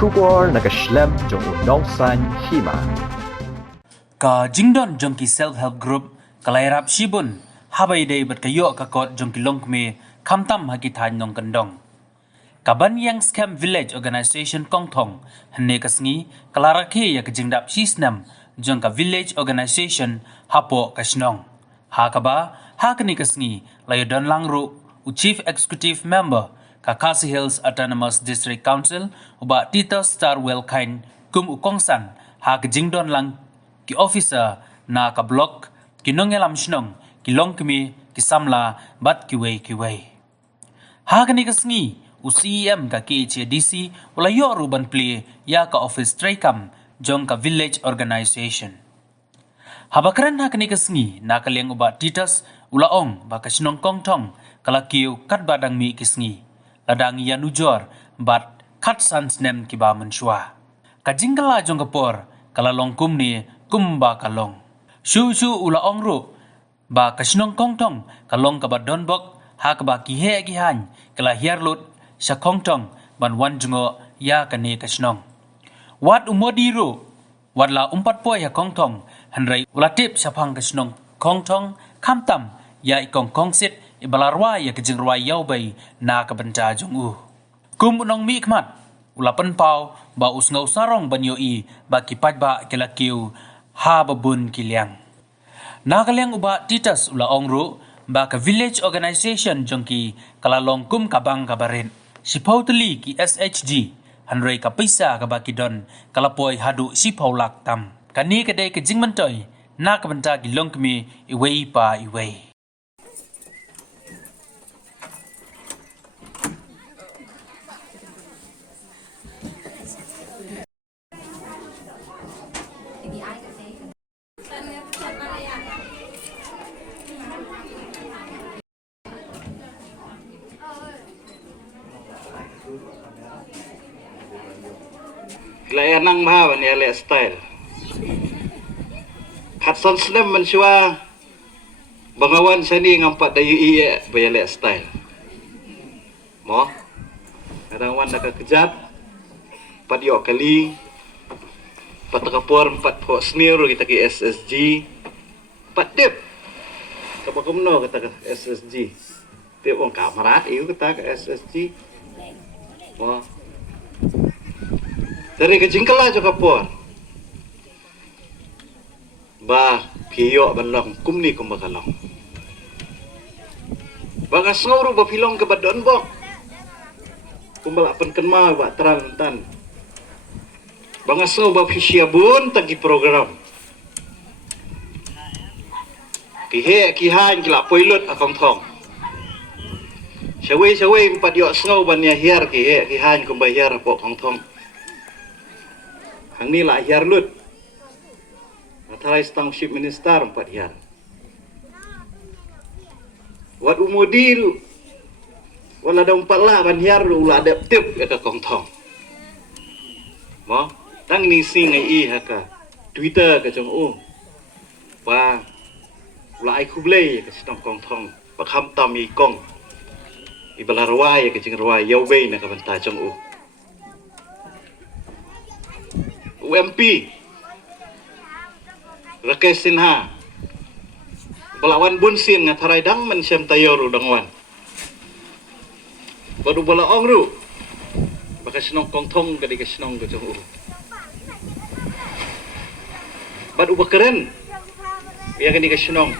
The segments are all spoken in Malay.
Shubor na kashlem jong unongsan hima. Ka jingdon jong ki self-help group kalairap shibun habay day bat kayo kakot jong ki longkme kamtam hakitan nong kandong. Kabanyang Scam Village Organization Kongtong hane kasngi kalaraki ya kajingdap sisnam jong ka village organization hapo kasnong. Hakaba hakani kasngi layodon langru u chief executive member ka Khasi Hills Autonomous District Council uba Tito Star Welkind kum ukongsan ha kajingdon lang ki officer na ka block kinongelam shnong kilong kmi kisamla bat kiway. Hakani kasngi u CEM ka KHDC wala yo ruban pli ya ka office traykam jong ka village organization. Habakran hakani kasngi na kalyang uba titas ulaong ba kasnong kongtong kalakiw kat badang mi kisngi ladang yanujor bat kat sans nem kiba menshwa. Kajingkala jong kapor kalalong kumni kumba kalong. Shu ulaong ru ba kasnong kongtong kalong kabat donbok ha kaba kihe gihan kala hiarlut sa kongtong ban wanjungo ya kane kasnong. Wat umodiru wadla umpat poy ha kongtong hanray ulatip sa pang kasnong kongtong kamtam ya ikong kongsit ibalarwa ya kajingrwa yaubay na kabanta jong Kum unong mi ikmat ulapan pau ba usngaw sarong banyo ba kipad ba kilakiw ha babun kilyang. Nakalyang uba titas ulaong ru ba ka village organization jong ki kalalong kum kabang kabarin. Sipaw tali ki SHG hanray kapisa kabakidon kalapoy hadu sipaw laktam. Kani kaday kajingmantoy na kabanta gilong kami iway pa iway. Layanang mahawan ni ale style. Katson snem man siya bangawan sa ni ngampat dayu iya bayale style. Mo? Kadang wan nakakejap padyo kali patakapor 4 po sniro kita ki SSG patip kapakumno kita ke SSG tip wong kamarat iyo kita ke SSG mo dari kejingkala jo kapor ba kiyo banlong kumni kumbakalong baga snoro ba pilong ke badon bo kumbala penkenma ba terantan bangaso ba fisyabun tagi program kihe kihan kila pilot akong thong syaway empat yo snow ban ya hiar kihe kihan kum bayar po kong thong hang ni la hiar lut Mataray Township Minister empat hiar wat umudil wala daw empat la ban hiar ula adaptif ka kong thong mo tang ni sing ai haka Twitter ka jong pa lai khublei ka sitong kong thong pa kham tam i kong i balarwai ka jing rwai yawei na ka banta jong UMP Rakesh Sinha balawan bunsin nga tharay dang man siyam tayo ru dangwan badu balaong ru baka sinong kong thong ka di ka sinong ka jong bad ubakeren ya kani kasunong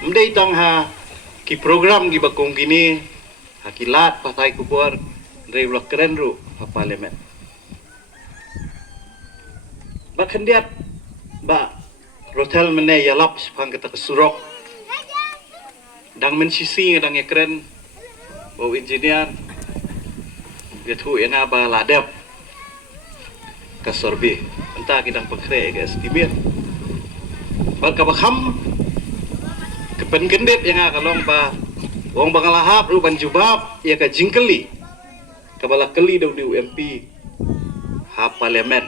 mday tang ha ki program gi bakong gini hakilat patay kubor ndray ubakeren ru ha parliament bakhandiat ba rotel mene yalap pang kita kesurok dang men sisi dang ekren bau engineer gethu ena ba ladep kasorbi entah kita pekre ke estimir baka bakham kepen gendet yang akalong ba wong bangalahap ru banjubab ya ka jingkeli kabala keli daw di UMP ha parliament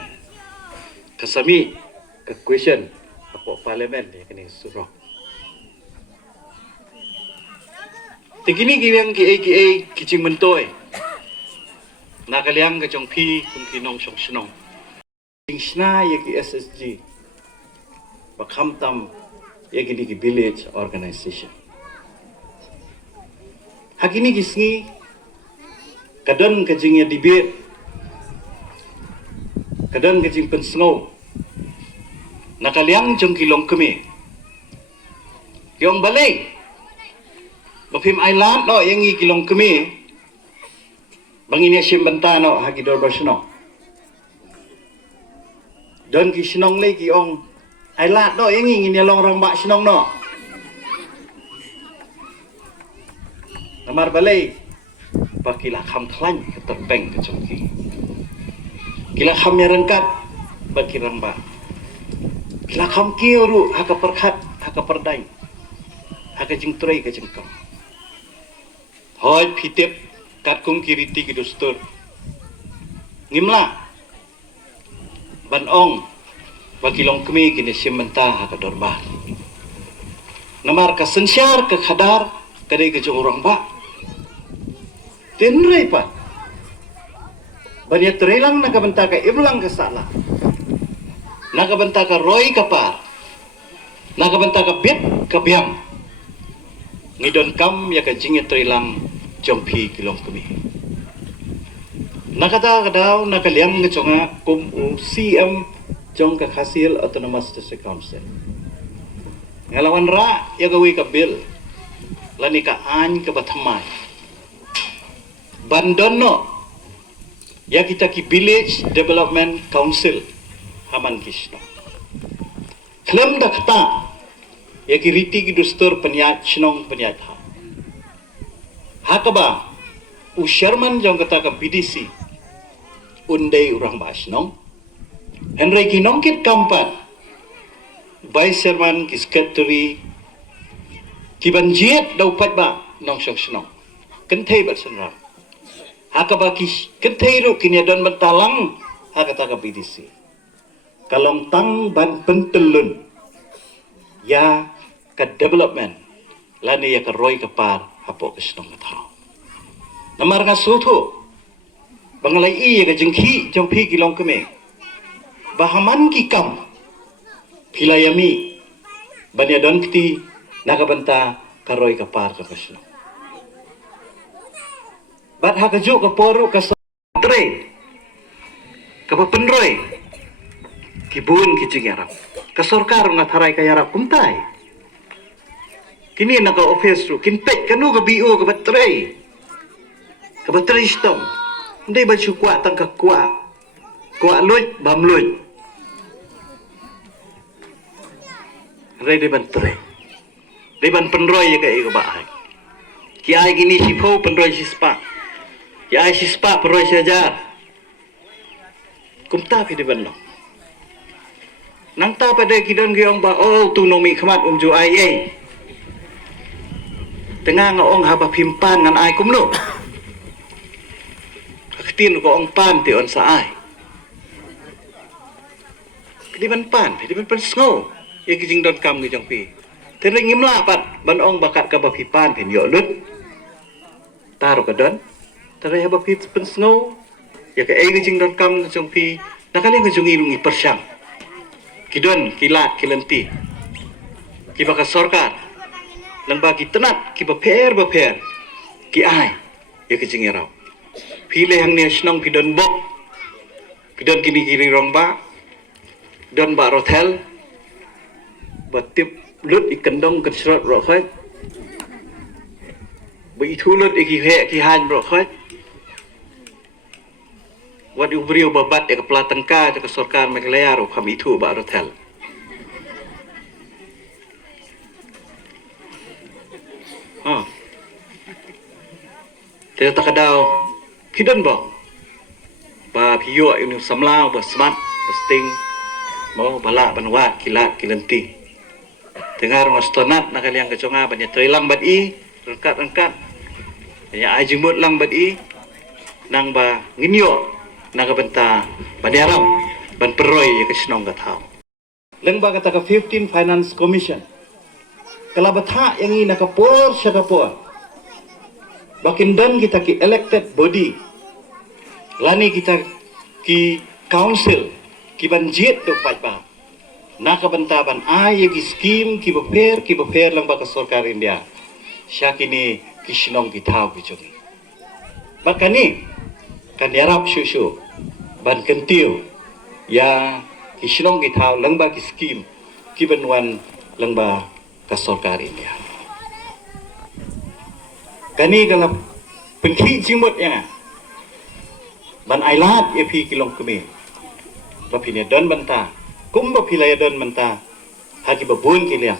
kasami ke question apo parliament ya kini surok tigini gilang ki kicing mentoy nakaliang ka jong pi kung kinong syong sinong. Ting sna yagi SSG, bakamtam yagi di village organization. Hakini gisngi, kadang kajing ya debate, kadang kajing pensngo, nakaliang jong kilong kami. Yung balay, bapim island no, yung kilong kami, bangin niya simbantano, hagi dorbasno. Don ki sinong lagi yung island no, yung niya long rang bak sinong no. Namar balay, bakila kam klan keterbeng ke congki. Kila kam ya rengkat, bakirang ba. Kila kam kiuru, haka perkat, haka perdai. Haka jing turai ke jengkam. Hoi pitip kat kung kiriti ki dostur. Ngimla. Banong bakilong kemi kini simenta haka dorbar. Namar ka sensyar ke khadar kadai ke jong orang ba. Tenrai pa. Banyak terelang nakabenta ka iblang kesala. Nakabenta ka roy kapar. Nakabenta ka bit kabiam. Ngidon kam ya ka jingit trilang jompi kilong kami. Nakata kadaw nakaliam ngechonga kum CM jong ka Khasil Autonomous District Council. Ngalawan ra ya gawi ka bill. Lani ka an ka bathamay. Bandono ya kita ki Village Development Council Haman Kishno. Klem dakta ya ki riti ki dustur penyat sinong penyat ha. Hakaba u Sherman jong kata ka BDC undai urang basnong. Henry kinong kit kampat Vice Chairman ki Secretary ki banjiet dau pat ba nong syong sinong. Kentai bat senram. Hakaba ki kentai ru kini don bentalang hakata ka BDC. Kalong tang ban pentelun ya ka development lani ya ka roy ka par hapo kesnong katao. Namar nga suto bangalay iya ka jengki jengpi kilong kami bahaman ki kam pilayami banyadon kiti nakabanta ka roy ka par ka kesnong. Bat hakajo ka poro ka tre ka papenroy kibun kijingarap kasorkar nga tharay kayarap kumtay kini naka office ru kinpet kanu ka bio ka batray stom hindi ba siya kwa tang ka kwa luit bamluit ray de batray de ban penroy ya ka bahay ki ay gini si po penroy si spa ya ay si spa penroy si ajar kumta pi de ban no nang ta pada kidon giong ba oh tu nomi khamat ju ai ai tengah ngong haba pimpan ngan ai kumlo aktin ko ong pan ti on sa ai di ban pan sngo ye kijing don kam gi jong pi tereng ngimla pat ban ong bakat ka ba pipan pen yo lut taro ka don tare haba pi pen sngo ya ka ai kijing don kam jong pi nakali ko jong irungi persyang kidon kilat kilenti kiba ka sorkar lang bagi tenat kiba per ki ai ya kejingiraw pile hang ni snong kidon bok kidon kini kiri rong ba don ba rotel batip lut ikendong kesrot ro khoi bi thulut iki he ki han ro khoi wat ubrio babat ya kepelatan ka ke sorkar meklaya ro kami itu ba rotel Ternyata kadau kidon ba piyo ini samlau ba smart ba sting mau bala banwat kilat kilenti dengar ngastonat nakaliang keconga banyak trilang bat i rengkat ya ajimut lang bat i nang ba nginyo nakabenta baniaram ban peroy ya kesnong gatau lengba kata ka 15 Finance Commission kalabatha yang ini nakapor siya kapor bakin dan kita ki elected body Lani kita ki council ki banjit do pat ba. Naka bantaban ay ki scheme ki beper lang ba ka sarkar India. Siya kini kisnong gitaw ki bakani kan yarap shushu ban kentiu ya kisnong gitaw lang ba ki scheme ki banwan lang ba ka sarkar India. Kani galap pengki jimut ya. Ban ailat ya pi kilong kemi. Bapinya don banta, kum bapilaya don banta. Hagi babun kiliang,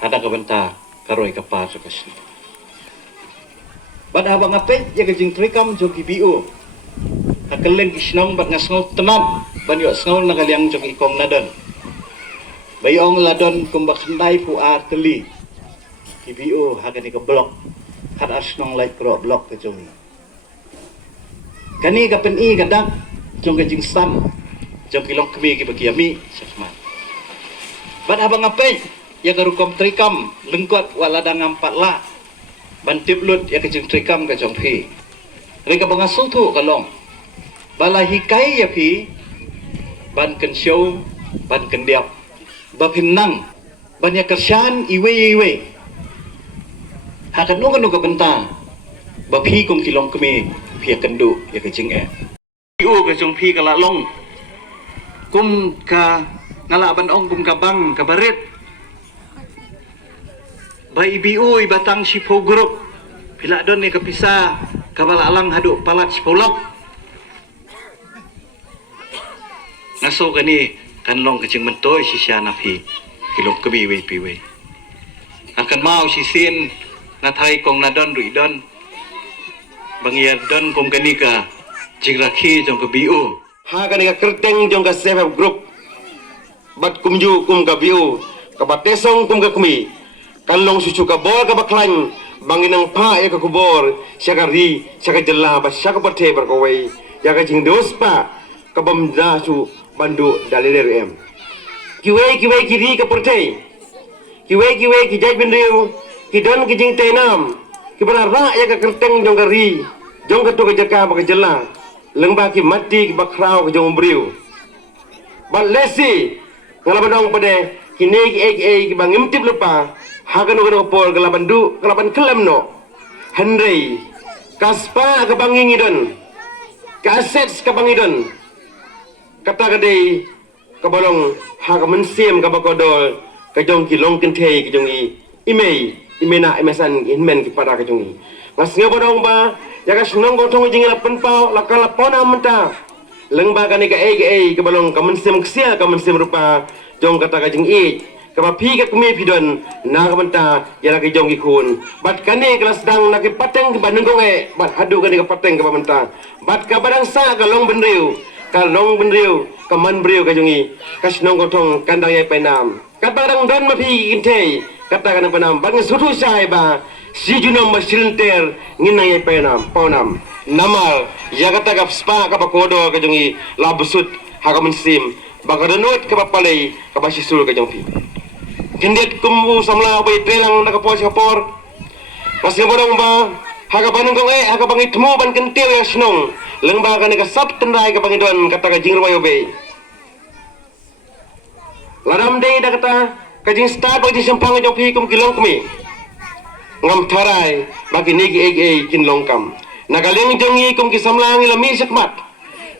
ada ka banta karoy kapar sa kasih. Ban abang ape ya kajing trikam jogi biu. Hakaleng kisnong bat ngasngol tenat, ban yo snol nakaliang jogi ikong nadon. Bayong ladon kum bakandai pu arteli. Kibiu hagani ka blok. Had asnong light pro blok ke jogi. Kani ka peni kadak jong kajing san jong kilong kemi ki bagiami sakmat. Ban abang ape ya garukom trikam lengkot waladang ampat la. Ban tiplut ya kajing trikam ka jong pi. Rika bangasuh tu kalong. Bala hikai ya pi ban kensyo ban kendiap. Bapinang ban ya kersan iwe. Hakan nu ka benta. Bapi kum kilong kemi pia kendu ya kecing Iu ke jong pi ka lalong. Kum ka ngala ban ong kum ka bang ka barit. Bai biu batang sipo grup. Pila don ni ka pisa ka balalang hadu palat sipolok. Ngaso kani kanlong kecing mentoy si siana pi kilong kemi we pi we. Akan mau si sin nathai kong nadon ruidon. Bangian don kum kanika jigraki jong ke biu. Ha kanika kerteng jong ke self help group. Bat kumju kum ke biu. Ka batesong kum ke kumi. Kanlong susu ka bor ka baklan. Banginang pa ya ka kubor. Siya ka ri, siya ka jela, ba siya ka pate berkawai. Ya ka jing dos pa. Ka bamda su bandu dalilir em. Kiwai kiri ka pate. Kiwai kijai bindriu. Kidon kijing tenam. Kibara ra ya ka kerteng jong gari jong ka tu ka jaka ba ka jela lengba ki mati ki bakrau ka jong briu ban lesi ngala badong pade kini ki bangim tip lupa hagan no pol kala bandu kala ban kelam no hendrei kaspa ka bangingi don kasets ka bangidon kata ka dei ka bolong ha ka mensiem ka bakodol ka jong ki long kentei ki jong imena emesan inmen ki pada kajungi ngas ngabodong ba jaga senong gotong jingila penpau lakala pona menta lengba kani ka ke balong ka mensim ksia ka mensim rupa jong kata kajing ka pi ka kumi pidon na ka menta yara ki jong ki kun bat kani kelas dang na ki pateng ki banengong bat hadu kani ka pateng ka menta bat ka badang sa ka long benriu ka man briu kajungi ka senong gotong kandang yai painam ka badang don ma pi kintei katakan penam bang sutu sai ba si junam masilter ngina ye penam ponam namal ya kata ka spa ka bakodo ka jongi labusut ha ka mensim bagadanut ka bapalay ka basisul ka jongpi kendet kumu samla bay telang na ka pos ka por kasi bodong ba ha ka banungong ha ka bangitmo ban kentew ya snong lengba ka ni ka sap tendai ka bangidon kata ka jingro bay ladam day da kata kajing start bagi sempang jong pi kum kilong kumi ngam tarai bagi nigi kin longkam nagaleng jongi kum ki samlangi lami sekmat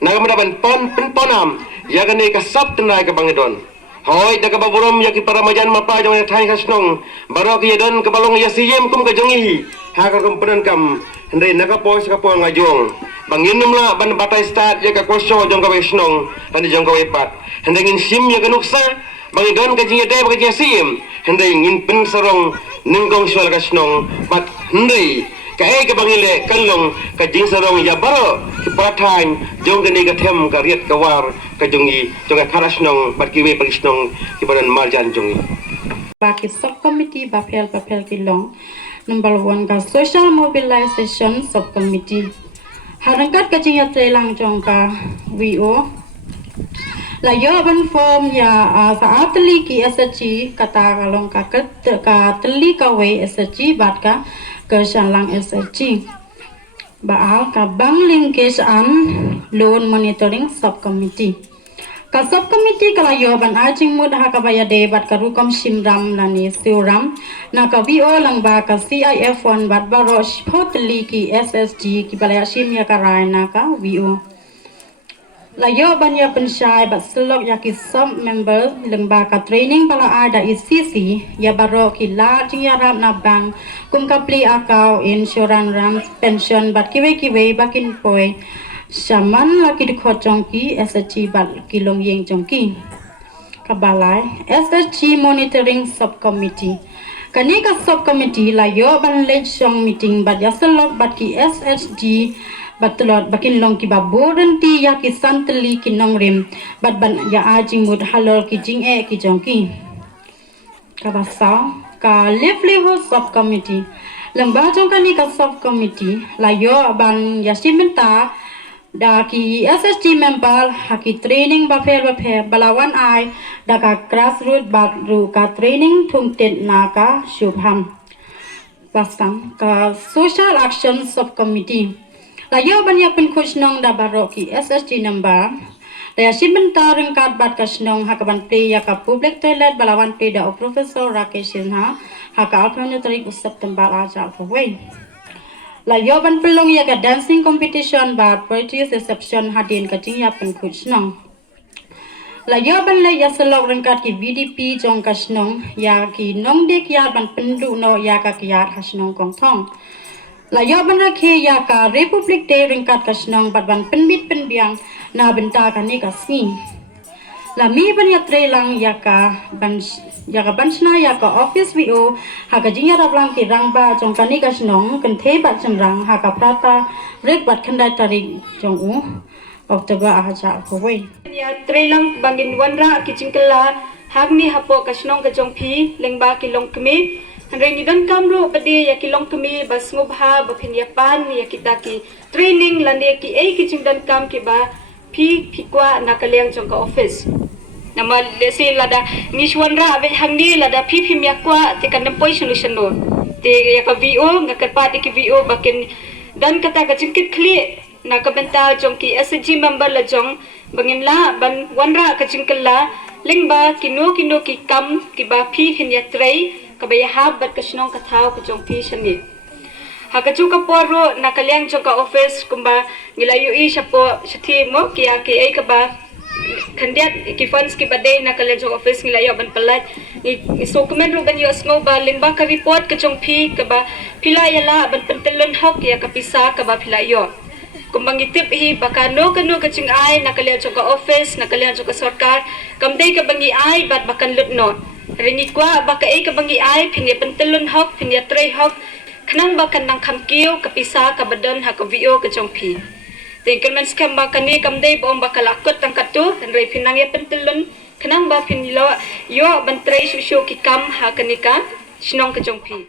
nagam daban penponam ya gane ka sap tenai ka bangedon hoi daga baburum ya ki para majan mapa jong thai kasnong baro ki yedon ka balong ya siyem kum ka jongi ha ka kum penan kam ndai naga pos ka po ngajong bangin namla ban batai start ya ka koso jong ka besnong tani jong ka wepat ndengin sim ya ka nuksa bagi don kajinya dai bagi sim hendai ngin pen sarong ninggong swal kasnong bat hendai kai ka bangile kanlong kajing sarong ya baro ki pathan jong gani ka them ka riat ka war ka jongi jonga kharasnong bat ki we pagisnong ki badan marjan jongi baki subcommittee bapel kilong number 1 ka social mobilization subcommittee harangkat kajinya telang jongka WO la yo ban form ya saat teli ki SHG kata kalong ka teli ka we SHG bat ka ke shalang SHG Baal ka Bank Linkage and Loan Monitoring Subcommittee. Ka subcommittee kalayo ban ajing mud ha kabaya debat karukom simram lani siuram na ka VO lang ba ka CIF1 bat barosh potli ki SSG ki balaya simya karay na ka VO. Layo ban ya pensyai bat selok ya ki sub member lang ba ka training bala ada ICC ya baro ki la jing ya ram na bank kum ka pli akau insurance ram pension bat kiwe bakin poi Shaman laki dikot jongki SSG bat kilong yeng jongki kabalai SSG monitoring subcommittee kani ka subcommittee layo ban lej song meeting bat yaselok bat ki SSG bat telot bakin long ki baboren ti ya ki santeli ki nongrim bat ban ya ajing mud halol ki jing ki jongki kabasau ka livelihood subcommittee lembah jong kani ka subcommittee layo ban yasin benta Daki SSG member haki training bapel balawan ai daka grassroots badru ka training thungten naka shubham pasam ka social action subcommittee layo banyak penkusnong da baroki SSG member daya simentar ringkat bat kasnong hakaban play ya ka public toilet balawan play da professor Rakesh Sinha haka alpanya tarik September aja away Layo ban pelong ya ka dancing competition ba party reception hadin ka tingya pen kuchnong. Layo ban le ya selok rengkat ki VDP jong kasnong ya ki nong dek ya ban pendu no ya ka kiat hasnong kong thong. Layo ban rakhe ya ka Republic Day rengkat kasnong bat ban penbit penbiang na benta ka ni ka sing. Lami ban ya trelang ya ka bansna ya ka office VO haka jingya rablang ki rangba jong kani kasnong kan the bat changrang haka prata rek bat khandai tarik jong u Oktober aja koi ya trelang bangin wanra ki jingkala hagni hapo kasnong ka jong phi lengba ki long kmi hanreng ni dan kamro pade ya ki long kmi bas ngubha baphin ya pan ya kita ki training lande ki ki jingdan kam ki ba phi kwa nakaleng jong ka office nama lesi lada miswanra ave hangni lada phi myakwa te kan poi solution no te ya ka VO ngakat pa ki VO bakin dan kata ka jingkit kli na ka benta jong ki SG member la jong bangin la ban wanra ka jingkala lingba kino ki kam ki ba phi ya trei ka ba ya hab bat ka snong ka thau ka jong phi shani haka ka poro na kalyang jong ka office kumba nilayo siya po sathi mo kiya ki ay ka ba kandiat ki funds ki bade na kalyang jong office nilayo ban palat ni so comment ro ban yos mo ba lingba ka report ka jong phi ka ba pila yala ban pentelon hok ya ka pisa ka ba pilayo kumbang itip hi baka no ka ching ay na kalyang jong ka office na kalyang jong ka sarkar kamday ka bangi ay bat bakan lut no ringi kwa baka ay ka bangi ay pinya pentelon hok pinya tray hok kanang bakan nang kamkiyo kapisa kabadan ha ka VO ka jong phi tingkan man skam bakani kamday boong bakalakot ang katu tanray pinang ya pentelon kanang ba pinilo yo bantray susyo ki kam ha kanika sinong ka jong phi